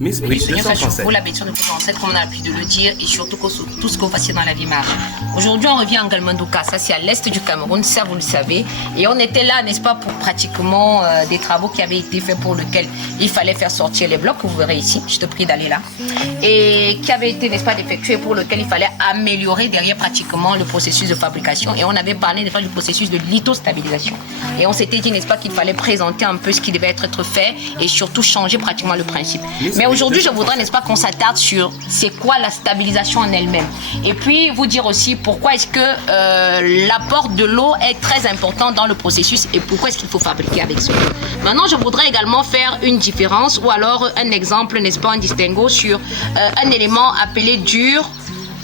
Miss Brie, Seigneur fasse sur français. vous la bénédiction de vos ancêtres, comme on a l'habitude de le dire, et surtout que tout ce que vous fassiez dans la vie marche. Aujourd'hui, on revient en Galmandouka, ça c'est à l'est du Cameroun, ça vous le savez. Et on était là, n'est-ce pas, pour pratiquement des travaux qui avaient été faits pour lesquels il fallait faire sortir les blocs, que vous verrez ici, je te prie d'aller là. Et qui avaient été, n'est-ce pas, effectués pour lequel il fallait améliorer derrière pratiquement le processus de fabrication. Et on avait parlé, n'est-ce pas, du processus de lithostabilisation. Et on s'était dit, n'est-ce pas, qu'il fallait présenter un peu ce qui devait être fait et surtout changer pratiquement le principe. Mais aujourd'hui, je voudrais, n'est-ce pas, qu'on s'attarde sur c'est quoi la stabilisation en elle-même. Et puis, vous dire aussi pourquoi est-ce que l'apport de l'eau est très important dans le processus et pourquoi est-ce qu'il faut fabriquer avec cela. Maintenant, je voudrais également faire une différence ou alors un exemple, n'est-ce pas, un distinguo sur un élément appelé dur,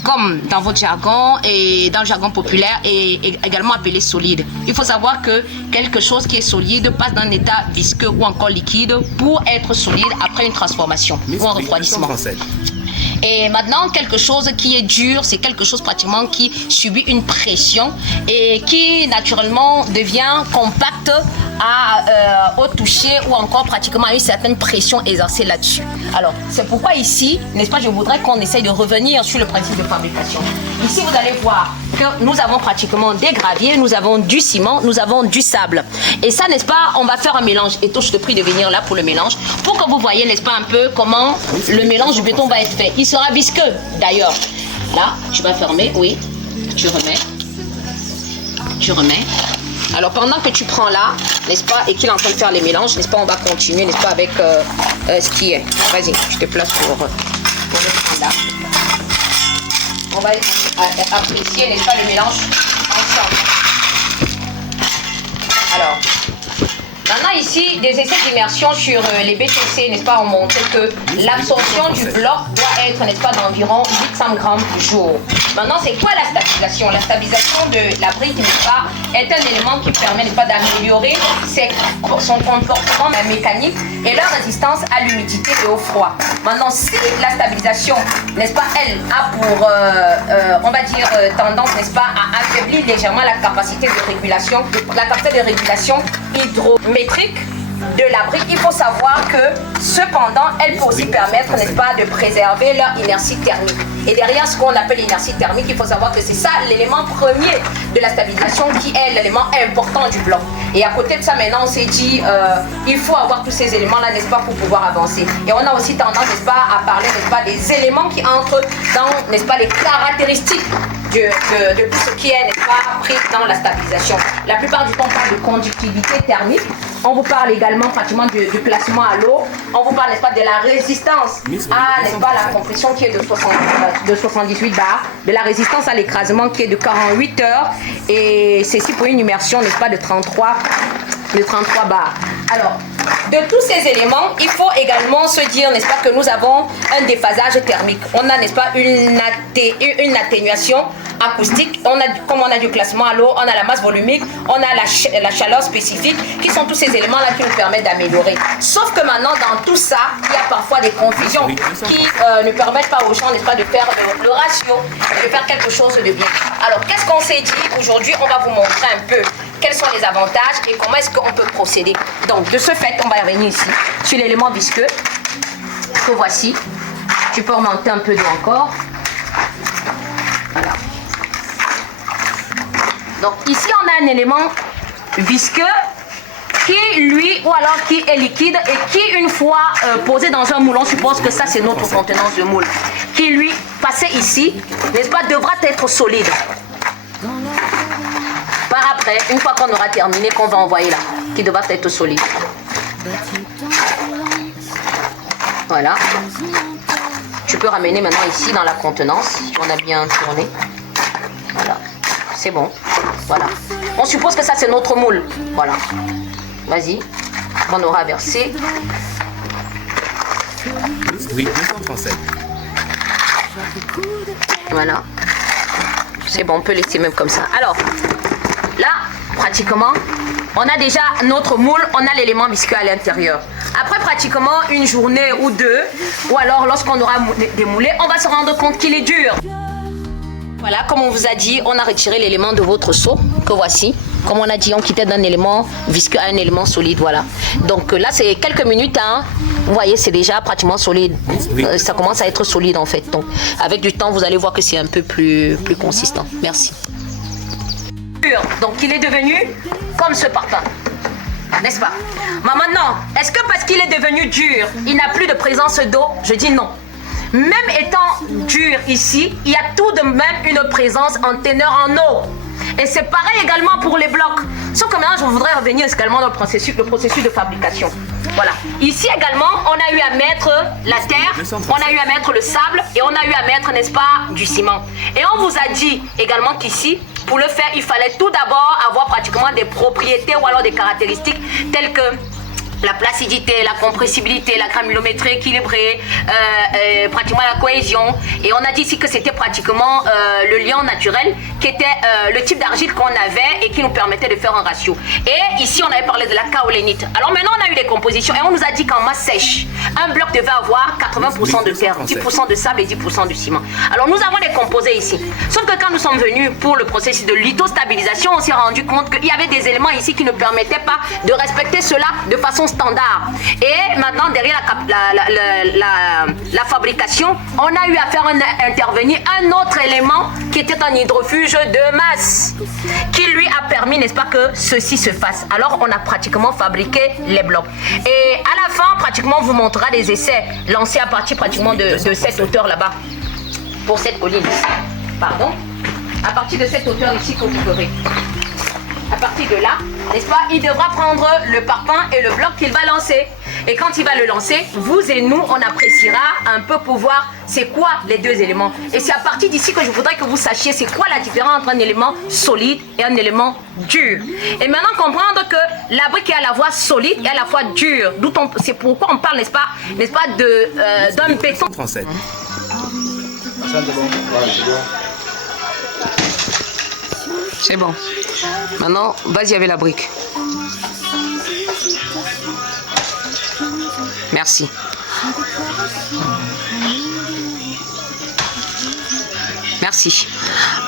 comme dans votre jargon et dans le jargon populaire, et également appelé solide. Il faut savoir que quelque chose qui est solide passe d'un état visqueux ou encore liquide pour être solide après une transformation ou un refroidissement. Et maintenant, quelque chose qui est dur, c'est quelque chose pratiquement qui subit une pression et qui naturellement devient compact au toucher ou encore pratiquement à une certaine pression exercée là-dessus. Alors, c'est pourquoi ici, n'est-ce pas, je voudrais qu'on essaye de revenir sur le principe de fabrication. Ici, vous allez voir que nous avons pratiquement des graviers, nous avons du ciment, nous avons du sable. Et ça, n'est-ce pas, on va faire un mélange. Et toi, je te prie de venir là pour le mélange, pour que vous voyez, n'est-ce pas, un peu comment le mélange du béton va être fait. Il sera visqueux, d'ailleurs. Là, tu vas fermer, oui, tu remets. Tu remets. Alors pendant que tu prends là, n'est-ce pas, et qu'il est en train de faire les mélanges, n'est-ce pas, on va continuer, n'est-ce pas, avec ce qui est. Vas-y, je te place pour le prendre là. On va apprécier, n'est-ce pas, le mélange ensemble. Alors, maintenant ici, des essais d'immersion sur les BTC, n'est-ce pas, ont montré que l'absorption du bloc doit être, n'est-ce pas, d'environ 800 grammes jour. Maintenant, c'est quoi la stabilisation? La stabilisation de la brique, n'est-ce pas, est un élément qui permet, n'est-ce pas, d'améliorer son comportement mécanique et leur résistance à l'humidité et au froid. Maintenant, si la stabilisation, n'est-ce pas, elle a pour, on va dire, tendance, n'est-ce pas, à affaiblir légèrement la capacité de régulation hydrométrique de la brique, il faut savoir que cependant elle peut aussi permettre, n'est-ce pas, de préserver leur inertie thermique. Et derrière ce qu'on appelle l'inertie thermique, il faut savoir que c'est ça l'élément premier de la stabilisation qui est l'élément important du bloc. Et à côté de ça, maintenant on s'est dit il faut avoir tous ces éléments là, n'est-ce pas, pour pouvoir avancer. Et on a aussi tendance, n'est-ce pas, à parler, n'est-ce pas, des éléments qui entrent dans, n'est-ce pas, les caractéristiques de tout ce qui est, n'est-ce pas, pris dans la stabilisation. La plupart du temps, on parle de conductivité thermique. On vous parle également pratiquement du classement à l'eau. On vous parle, n'est-ce pas, de la résistance à, n'est-ce pas, la compression qui est de 78 bars, de la résistance à l'écrasement qui est de 48 heures, et ceci pour une immersion, n'est-ce pas, de 33 bars. Alors, de tous ces éléments, il faut également se dire, n'est-ce pas, que nous avons un déphasage thermique. On a, n'est-ce pas, une atténuation acoustique, comme on a du classement à l'eau, on a la masse volumique, on a la chaleur spécifique, qui sont tous ces éléments-là qui nous permettent d'améliorer. Sauf que maintenant, dans tout ça, il y a parfois des confusions qui ne permettent pas aux gens, n'est-ce pas, de faire le ratio, de faire quelque chose de bien. Alors, qu'est-ce qu'on s'est dit? Aujourd'hui, on va vous montrer un peu quels sont les avantages et comment est-ce qu'on peut procéder. Donc, de ce fait, on va revenir ici sur l'élément visqueux que voici. Tu peux remonter un peu d'eau encore. Voilà. Donc, ici, on a un élément visqueux qui, lui, ou alors qui est liquide et qui, une fois posé dans un moule, on suppose que ça, c'est notre contenance de moule, qui, lui, passé ici, n'est-ce pas, devra être solide. Par après, une fois qu'on aura terminé, qu'on va envoyer là, qui devra être solide. Voilà. Tu peux ramener maintenant ici dans la contenance, si on a bien tourné. Voilà. C'est bon. Voilà. On suppose que ça, c'est notre moule. Voilà. Vas-y. On aura versé. Oui, français. Voilà. C'est bon, on peut laisser même comme ça. Alors, là, pratiquement, on a déjà notre moule, on a l'élément visqueux à l'intérieur. Après pratiquement une journée ou deux, ou alors lorsqu'on aura démoulé, on va se rendre compte qu'il est dur. Voilà, comme on vous a dit, on a retiré l'élément de votre seau, que voici. Comme on a dit, on quittait d'un élément visqueux à un élément solide, voilà. Donc là, c'est quelques minutes, hein. Vous voyez, c'est déjà pratiquement solide. Ça commence à être solide en fait. Donc avec du temps, vous allez voir que c'est un peu plus consistant. Merci. Donc il est devenu comme ce parfum, n'est-ce pas? Mais maintenant, est-ce que parce qu'il est devenu dur, il n'a plus de présence d'eau? Je dis non. Même étant dur ici, il y a tout de même une présence en teneur en eau. Et c'est pareil également pour les blocs. Sauf que maintenant, je voudrais revenir également dans le processus de fabrication. Voilà. Ici également, on a eu à mettre la terre, on a eu à mettre le sable et on a eu à mettre, n'est-ce pas, du ciment. Et on vous a dit également qu'ici, pour le faire, il fallait tout d'abord avoir pratiquement des propriétés ou alors des caractéristiques telles que la placidité, la compressibilité, la granulométrie équilibrée, pratiquement la cohésion. Et on a dit ici que c'était pratiquement le liant naturel qui était le type d'argile qu'on avait et qui nous permettait de faire un ratio. Et ici, on avait parlé de la kaolénite. Alors maintenant, on a eu des compositions et on nous a dit qu'en masse sèche, un bloc devait avoir 80% de terre, 10% de sable et 10% de ciment. Alors nous avons des composés ici. Sauf que quand nous sommes venus pour le processus de lithostabilisation, on s'est rendu compte qu'il y avait des éléments ici qui ne permettaient pas de respecter cela de façon standard. Et maintenant, derrière la fabrication, on a eu à faire intervenir un autre élément qui était un hydrofuge de masse qui lui a permis, n'est-ce pas, que ceci se fasse. Alors, on a pratiquement fabriqué les blocs. Et à la fin, pratiquement, on vous montrera des essais lancés à partir pratiquement de cette hauteur là-bas, pour cette colline. Pardon. À partir de cette hauteur ici que vous verrez. À partir de là, n'est-ce pas, il devra prendre le parpaing et le bloc qu'il va lancer. Et quand il va le lancer, vous et nous, on appréciera un peu pour voir c'est quoi les deux éléments. Et c'est à partir d'ici que je voudrais que vous sachiez c'est quoi la différence entre un élément solide et un élément dur. Et maintenant comprendre que la brique est à la fois solide et à la fois dure. C'est pourquoi on parle, n'est-ce pas, d'un béton. C'est bon. Maintenant, vas-y avec la brique. Merci. Merci.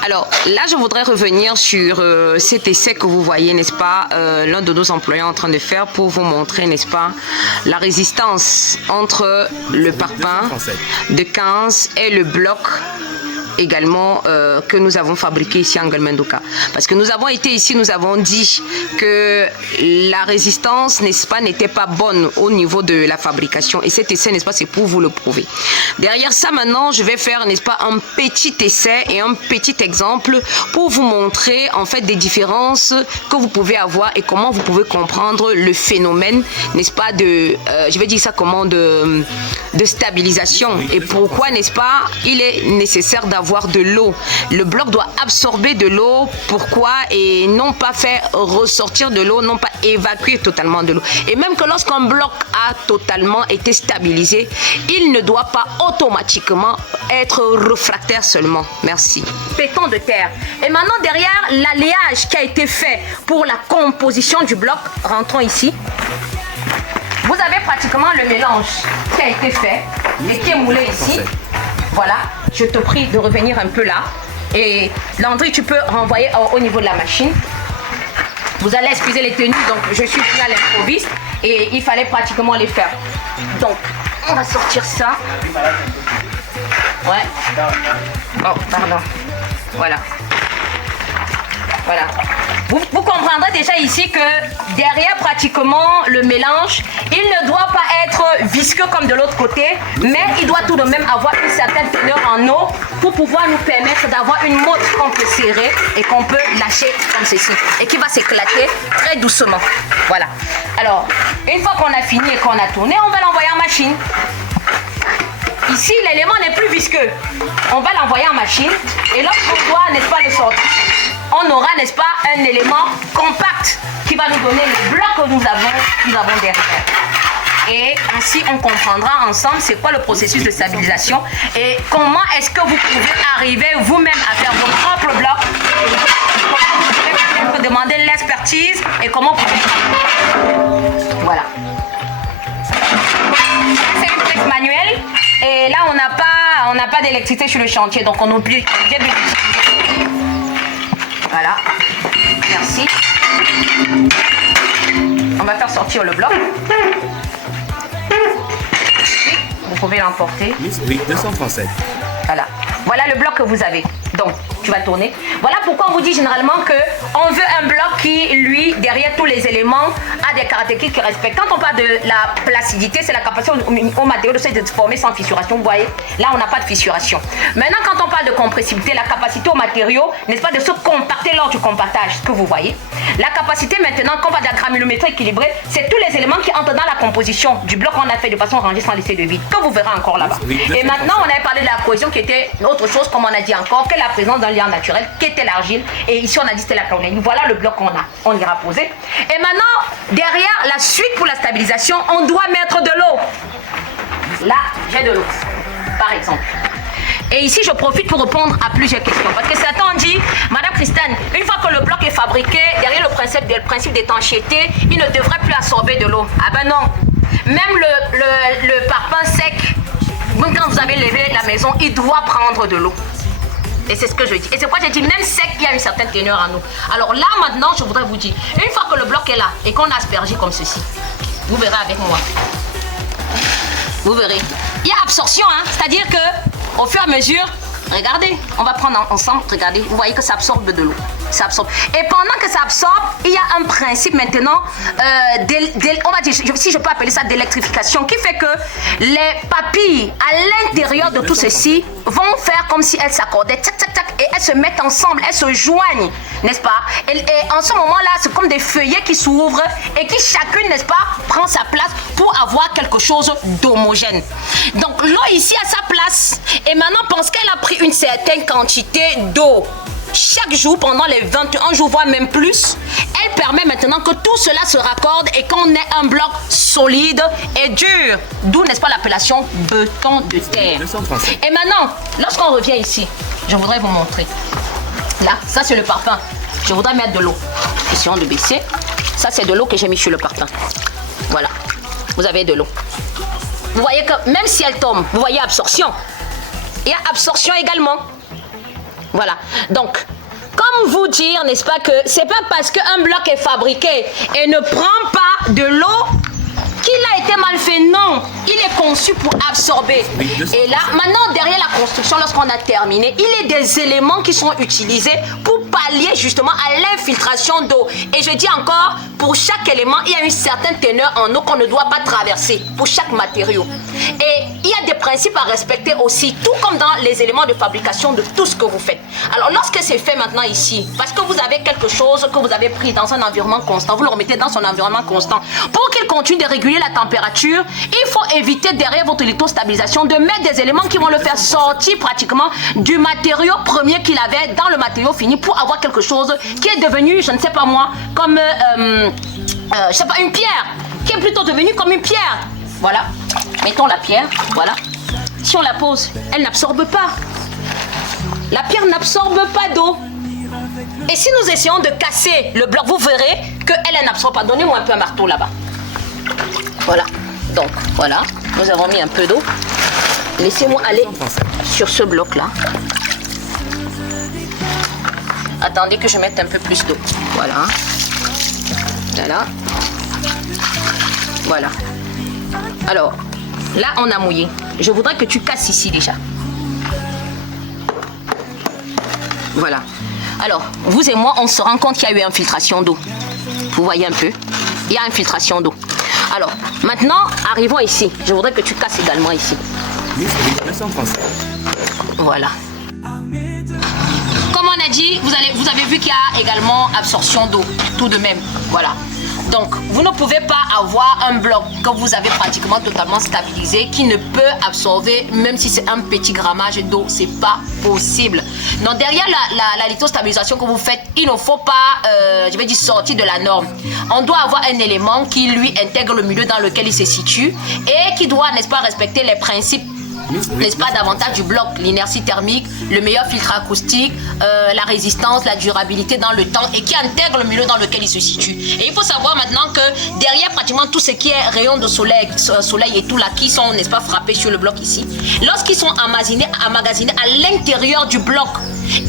Alors là, je voudrais revenir sur cet essai que vous voyez, n'est-ce pas, l'un de nos employés en train de faire pour vous montrer, n'est-ce pas, la résistance entre le parpaing de 15 et le bloc également que nous avons fabriqué ici en Galmanduka. Parce que nous avons été ici, nous avons dit que la résistance, n'est-ce pas, n'était pas bonne au niveau de la fabrication. Et cet essai, n'est-ce pas, c'est pour vous le prouver. Derrière ça, maintenant, je vais faire, n'est-ce pas, un petit essai et un petit exemple pour vous montrer, en fait, des différences que vous pouvez avoir et comment vous pouvez comprendre le phénomène, n'est-ce pas, de, je vais dire ça comment, de stabilisation. Et pourquoi, n'est-ce pas, il est nécessaire d'avoir de l'eau. Le bloc doit absorber de l'eau. Pourquoi? Et non pas faire ressortir de l'eau, non pas évacuer totalement de l'eau. Et même que lorsqu'un bloc a totalement été stabilisé, il ne doit pas automatiquement être refractaire seulement. Merci. Béton de terre. Et maintenant derrière l'alliage qui a été fait pour la composition du bloc, rentrons ici. Vous avez pratiquement le mélange qui a été fait et qui est moulé ici. Voilà, je te prie de revenir un peu là. Et Landry, tu peux renvoyer au niveau de la machine. Vous allez excuser les tenues, donc je suis là à l'improviste et il fallait pratiquement les faire. Donc, on va sortir ça. Ouais. Oh, pardon. Voilà. Voilà. Vous comprendrez déjà ici que derrière pratiquement le mélange, il ne doit pas être visqueux comme de l'autre côté, mais il doit tout de même avoir une certaine teneur en eau pour pouvoir nous permettre d'avoir une motte qu'on peut serrer et qu'on peut lâcher comme ceci et qui va s'éclater très doucement. Voilà. Alors, une fois qu'on a fini et qu'on a tourné, on va l'envoyer en machine. Ici, l'élément n'est plus visqueux. On va l'envoyer en machine et lorsqu'on doit, n'est-ce pas, le sortir, on aura, n'est-ce pas, un élément compact qui va nous donner le bloc que nous avons derrière. Et ainsi, on comprendra ensemble c'est quoi le processus de stabilisation et comment est-ce que vous pouvez arriver vous-même à faire votre propre bloc. Comment vous pouvez demander l'expertise et comment vous pouvez... Voilà. C'est une prise manuelle et là, on n'a pas d'électricité sur le chantier, donc on oublie de l'utiliser. Voilà, merci. On va faire sortir le bloc. Vous pouvez l'emporter. Miss Brick 237. Voilà. Voilà le bloc que vous avez. Donc, tu vas tourner. Voilà pourquoi on vous dit généralement que on veut un bloc qui, lui, derrière tous les éléments, a des caractéristiques qui respectent. Quand on parle de la placidité, c'est la capacité au matériau de se former sans fissuration. Vous voyez, là, on n'a pas de fissuration. Maintenant, quand on parle de compressibilité, la capacité au matériau, n'est-ce pas, de se compacter lors du compactage, ce que vous voyez. La capacité maintenant, quand on parle de la granulométrie équilibrée, c'est tous les éléments qui entrent dans la composition du bloc qu'on a fait de façon rangée sans laisser de vide, que vous verrez encore là-bas. Et maintenant, on avait parlé de la cohésion qui était autre chose, comme on a dit encore, que la présence d'un lien naturel, qui était l'argile. Et ici, on a dit c'était la caolinite. Voilà le bloc qu'on a. On ira poser. Et maintenant, derrière la suite pour la stabilisation, on doit mettre de l'eau. Là, j'ai de l'eau, par exemple. Et ici, je profite pour répondre à plusieurs questions. Parce que certains ont dit, Madame Christine, une fois que le bloc est fabriqué, derrière le principe d'étanchéité, il ne devrait plus absorber de l'eau. Ah ben non. Même le parpaing sec, même quand vous avez levé la maison, il doit prendre de l'eau. Et c'est ce que je dis. Et c'est pourquoi j'ai dit, même sec, il y a une certaine teneur en eau. Alors là, maintenant, je voudrais vous dire, une fois que le bloc est là et qu'on a aspergé comme ceci, vous verrez avec moi. Vous verrez. Il y a absorption, hein. C'est-à-dire que au fur et à mesure, regardez, on va prendre ensemble, regardez, vous voyez que ça absorbe de l'eau. Ça absorbe. Et pendant que ça absorbe, il y a un principe maintenant, on va dire, si je peux appeler ça d'électrification, qui fait que les papilles à l'intérieur de tout ceci vont faire comme si elles s'accordaient, tac, tac, tac, et elles se mettent ensemble, elles se joignent, n'est-ce pas? Et en ce moment-là, c'est comme des feuillets qui s'ouvrent et qui chacune, n'est-ce pas, prend sa place pour avoir quelque chose d'homogène. Donc l'eau ici a sa place. Et maintenant, pense qu'elle a pris une certaine quantité d'eau chaque jour pendant les 21 jours, voire même plus. Elle permet maintenant que tout cela se raccorde et qu'on ait un bloc solide et dur. D'où, n'est-ce pas, l'appellation béton de terre. Et maintenant, lorsqu'on revient ici, je voudrais vous montrer. Là, ça c'est le parpaing. Je voudrais mettre de l'eau. Essayons de baisser. Ça c'est de l'eau que j'ai mis sur le parpaing. Voilà. Vous avez de l'eau. Vous voyez que même si elle tombe, vous voyez absorption. Il y a absorption également. Voilà. Donc, comme vous dire, n'est-ce pas, que c'est pas parce qu'un bloc est fabriqué et ne prend pas de l'eau qu'il a été mal fait. Non, il est conçu pour absorber. Et là, maintenant, derrière la construction, lorsqu'on a terminé, il y a des éléments qui sont utilisés pour pallier justement à l'infiltration d'eau. Et je dis encore, pour chaque élément, il y a une certaine teneur en eau qu'on ne doit pas traverser pour chaque matériau. Et il y a des principes à respecter aussi, tout comme dans les éléments de fabrication de tout ce que vous faites. Alors, lorsque c'est fait maintenant ici, parce que vous avez quelque chose que vous avez pris dans un environnement constant, vous le remettez dans son environnement constant, pour qu'il continue de réguler la température, il faut éviter derrière votre électrostabilisation de mettre des éléments qui vont le faire sortir pratiquement du matériau premier qu'il avait dans le matériau fini pour avoir quelque chose qui est devenu, je ne sais pas moi, comme je sais pas, une pierre, qui est plutôt devenue comme une pierre. Voilà, mettons la pierre, voilà. Si on la pose, elle n'absorbe pas. La pierre n'absorbe pas d'eau. Et si nous essayons de casser le bloc, vous verrez qu'elle n'absorbe pas. Donnez-moi un peu un marteau là-bas. Voilà, donc voilà, nous avons mis un peu d'eau. Laissez-moi aller sur ce bloc-là. Attendez que je mette un peu plus d'eau. Voilà. Voilà. Voilà. Alors, là, on a mouillé. Je voudrais que tu casses ici déjà. Voilà. Alors, vous et moi, on se rend compte qu'il y a eu infiltration d'eau. Vous voyez un peu? Il y a infiltration d'eau. Alors, maintenant, arrivons ici. Je voudrais que tu casses également ici. Voilà. Comme on a dit, vous avez vu qu'il y a également absorption d'eau, tout de même. Voilà. Donc, vous ne pouvez pas avoir un bloc que vous avez pratiquement totalement stabilisé qui ne peut absorber, même si c'est un petit grammage d'eau, c'est pas possible. Donc, derrière la lithostabilisation que vous faites, il ne faut pas, je vais dire, sortir de la norme. On doit avoir un élément qui, lui, intègre le milieu dans lequel il se situe et qui doit, n'est-ce pas, respecter les principes, n'est-ce pas, davantage du bloc, l'inertie thermique, le meilleur filtre acoustique, la résistance, la durabilité dans le temps et qui intègre le milieu dans lequel il se situe. Et il faut savoir maintenant que derrière pratiquement tout ce qui est rayons de soleil et tout là qui sont, n'est-ce pas, frappés sur le bloc ici, lorsqu'ils sont emmagasinés à l'intérieur du bloc,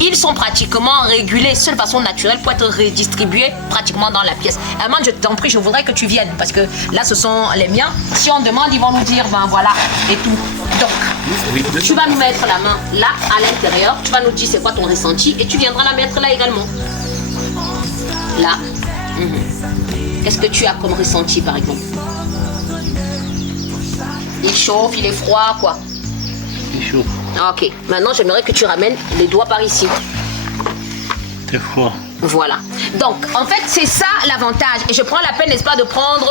Ils sont pratiquement régulés de seule façon naturelle pour être redistribués pratiquement dans la pièce. Amand, je t'en prie, je voudrais que tu viennes parce que là, ce sont les miens. Si on demande, ils vont nous dire, ben voilà, et tout. Donc, tu vas nous mettre la main là, à l'intérieur. Tu vas nous dire c'est quoi ton ressenti et tu viendras la mettre là également. Là. Qu'est-ce que tu as comme ressenti, par exemple? Il chauffe, il est froid, quoi. Il chauffe. Ok, maintenant j'aimerais que tu ramènes les doigts par ici. C'est froid. Voilà. Donc, en fait, c'est ça l'avantage. Et je prends la peine, n'est-ce pas, de prendre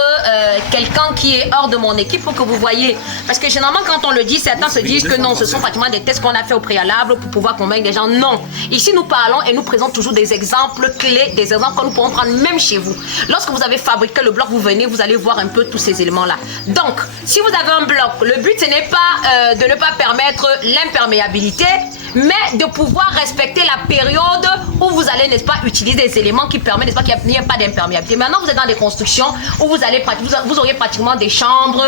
quelqu'un qui est hors de mon équipe pour que vous voyez. Parce que généralement, quand on le dit, certains se disent que non, ce sont pratiquement des tests qu'on a fait au préalable pour pouvoir convaincre les gens. Non. Ici, nous parlons et nous présentons toujours des exemples clés, des exemples que nous pouvons prendre même chez vous. Lorsque vous avez fabriqué le bloc, vous venez, vous allez voir un peu tous ces éléments-là. Donc, si vous avez un bloc, le but, ce n'est pas de ne pas permettre l'imperméabilité, mais de pouvoir respecter la période où vous allez, n'est-ce pas, utiliser des éléments qui permettent, n'est-ce pas, qu'il n'y ait pas d'imperméabilité. Maintenant, vous êtes dans des constructions où vous auriez pratiquement des chambres,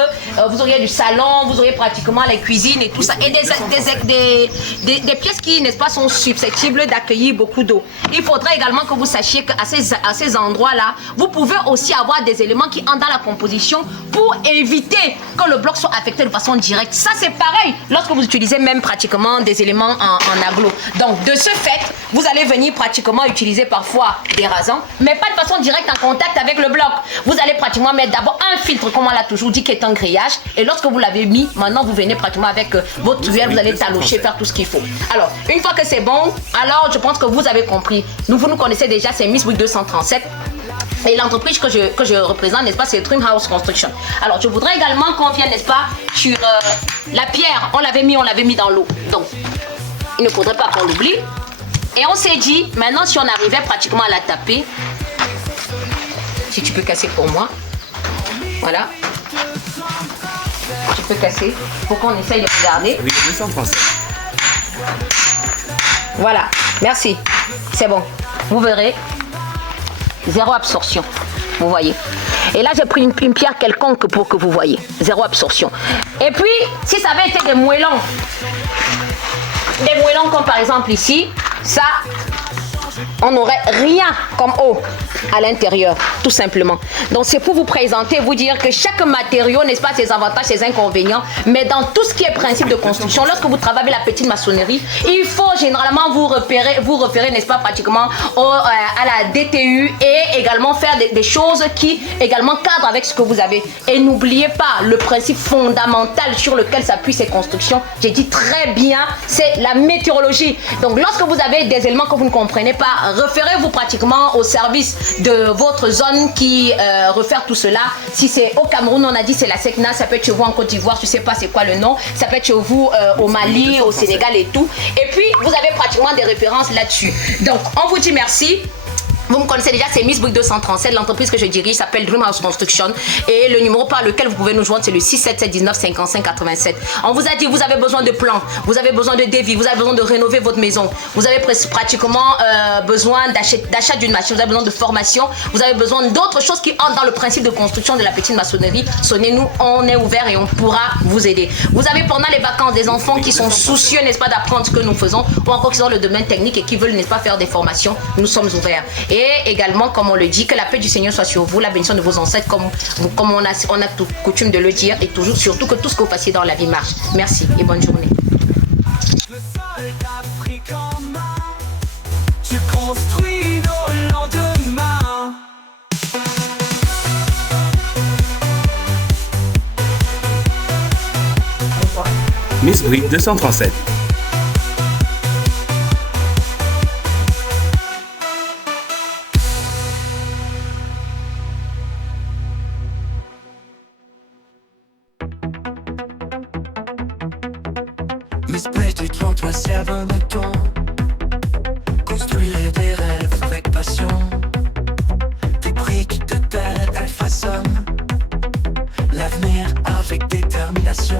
vous auriez du salon, vous auriez pratiquement les cuisines et tout ça, et des pièces qui, n'est-ce pas, sont susceptibles d'accueillir beaucoup d'eau. Il faudrait également que vous sachiez qu'à ces endroits-là, vous pouvez aussi avoir des éléments qui entrent dans la composition pour éviter que le bloc soit affecté de façon directe. Ça, c'est pareil lorsque vous utilisez même pratiquement des éléments en aglo. Donc, de ce fait, vous allez venir pratiquement utiliser parfois des rasants, mais pas de façon directe en contact avec le bloc. Vous allez pratiquement mettre d'abord un filtre, comme on l'a toujours dit, qui est un grillage. Et lorsque vous l'avez mis, maintenant, vous venez pratiquement avec votre tuyau, vous allez talocher, faire tout ce qu'il faut. Alors, une fois que c'est bon, alors je pense que vous avez compris. Vous nous connaissez déjà, c'est Miss Brick 237. Et l'entreprise que je représente, n'est-ce pas, c'est Dream House Construction. Alors, je voudrais également qu'on vienne, n'est-ce pas, sur la pierre. On l'avait mis dans l'eau. Donc, il ne faudrait pas qu'on l'oublie. Et on s'est dit, maintenant, si on arrivait pratiquement à la taper, si tu peux casser pour moi, voilà. Tu peux casser pour qu'on essaye de regarder. Oui, 237. Voilà, merci. C'est bon. Vous verrez. Zéro absorption, vous voyez. Et là, j'ai pris une pierre quelconque pour que vous voyez. Zéro absorption. Et puis, si ça avait été des moellons comme par exemple ici, ça, on n'aurait rien comme eau à l'intérieur, tout simplement. Donc, c'est pour vous présenter, vous dire que chaque matériau, n'est-ce pas, ses avantages, ses inconvénients, mais dans tout ce qui est principe de construction, lorsque vous travaillez la petite maçonnerie, il faut généralement vous repérer, n'est-ce pas, pratiquement à la DTU et également faire des choses qui également cadrent avec ce que vous avez. Et n'oubliez pas le principe fondamental sur lequel s'appuient ces constructions, j'ai dit très bien, c'est la météorologie. Donc, lorsque vous avez des éléments que vous ne comprenez pas, référez-vous pratiquement au service de votre zone qui refaire tout cela. Si c'est au Cameroun, on a dit c'est la SECNA, ça peut être chez vous en Côte d'Ivoire, je sais pas c'est quoi le nom, ça peut être chez vous au Mali, au Sénégal et tout. Et puis, vous avez pratiquement des références là-dessus. Donc, on vous dit merci. Vous me connaissez déjà, c'est Miss Brick 237, l'entreprise que je dirige s'appelle Dream House Construction et le numéro par lequel vous pouvez nous joindre c'est le 677 19 55 87. On vous a dit vous avez besoin de plans, vous avez besoin de devis, vous avez besoin de rénover votre maison, vous avez pratiquement besoin d'achat d'une machine, vous avez besoin de formation, vous avez besoin d'autres choses qui entrent dans le principe de construction de la petite maçonnerie. Sonnez-nous, on est ouvert et on pourra vous aider. Vous avez pendant les vacances des enfants qui sont soucieux, n'est-ce pas, d'apprendre ce que nous faisons ou encore qui sont dans le domaine technique et qui veulent, n'est-ce pas, faire des formations, nous sommes ouverts. Et également, comme on le dit, que la paix du Seigneur soit sur vous, la bénédiction de vos ancêtres, comme on a coutume de le dire, et toujours, surtout que tout ce que vous fassiez dans la vie marche. Merci et bonne journée. Le soldat pris en main, tu construis nos lendemains. Miss Brick 237. Miss Brick 237 mettons, construire des rêves avec passion, des briques de terre elles façonnent l'avenir avec détermination.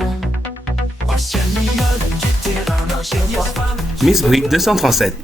Ancienne mignonne du terrain, ingénieuse femme. Miss Brick 237.